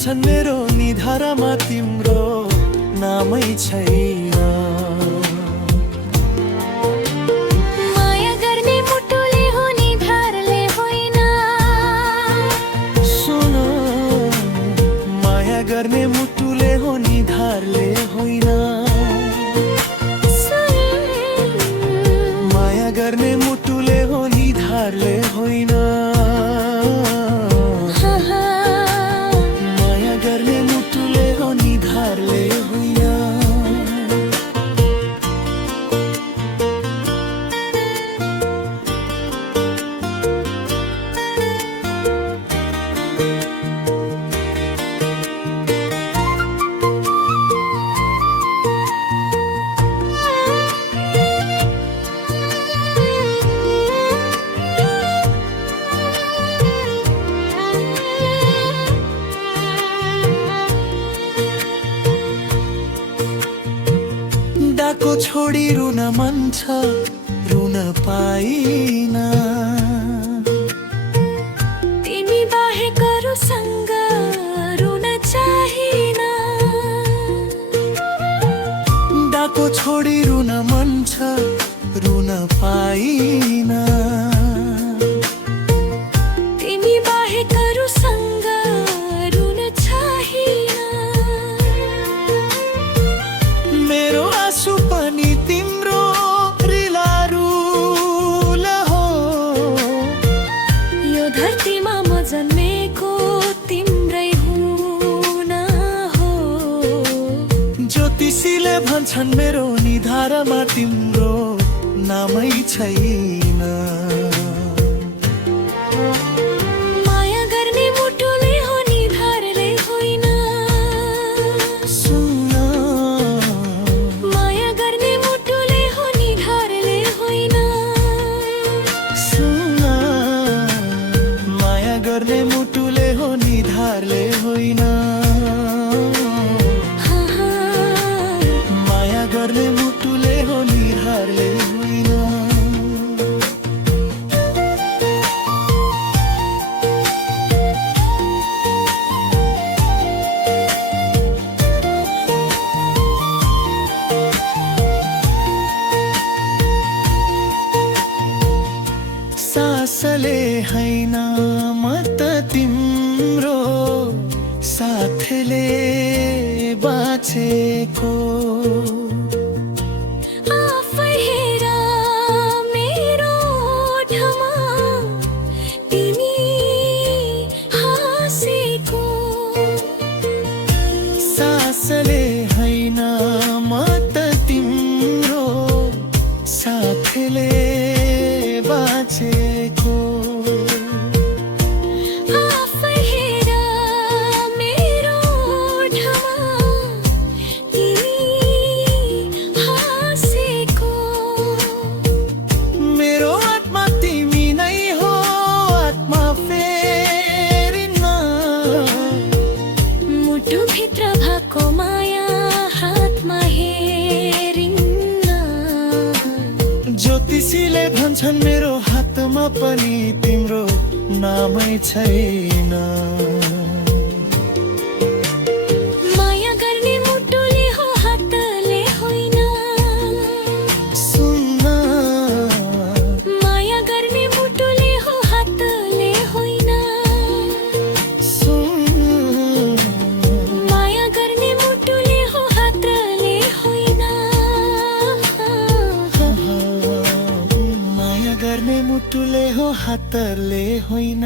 भन्छन् मेरो निधारमा तिम्रो नामै छैन। माया गर्ने मुटुले हो निधारले होइन। सुन, माया गर्ने मुटुले हो निधारले होइन। माया गर्ने मुटुले हो निधारले होइन। माया गर्ने मुटुले हो निधारले होइन। डाको छोडी रुन मन छ, रुन पाइन। तिमी बाहेक अरूसँग रुन चाहिन। डाको छोडी रुन मन छ, रुन पाइन। तिमी बाहेक अरूसँग रुन चाहिन। मेरो आँसु पनि तिम्रो रिलारुल हो। यो धरतीमा म जन्मेको तिम्रै हुन हो। ज्योतिषीले भन्छन् मेरो निधारमा तिम्रो नामै छैन। माया गर्ने मुटुले हो निधारले होइन। सुन, माया गर्ने मुटुले हो निधारले होइन। सुन, माया गर्ने मुटुले हो निधारले होइन। माया गर्ने मुटुले हो निधारले होइन। सासले हैन म त तिम्रो साथले बाँचेको। आफै हेर मेरो ओठमा तिमी हाँसेको। सासले हैन म त तिम्रो साथले बाँचेको। आफै हेर मेरो ओठमा तिमी हाँसेको। मेरो आत्मा तिमी नै हो, आत्मा फेरिन्न। मुटुभित्र भएको माया हातमा हेरिन्न। ज्योतिषीले भन्छन् मेरो हातमा पनि तिम्रो नामै छैन। माया गर्ने मुटुले हो हातले होइन। सुन, माया गर्ने मुटुले हो हातले होइन। सुन, माया गर्ने मुटुले हो हातले होइन। माया गर्ने मुटुले हो हातले होइन।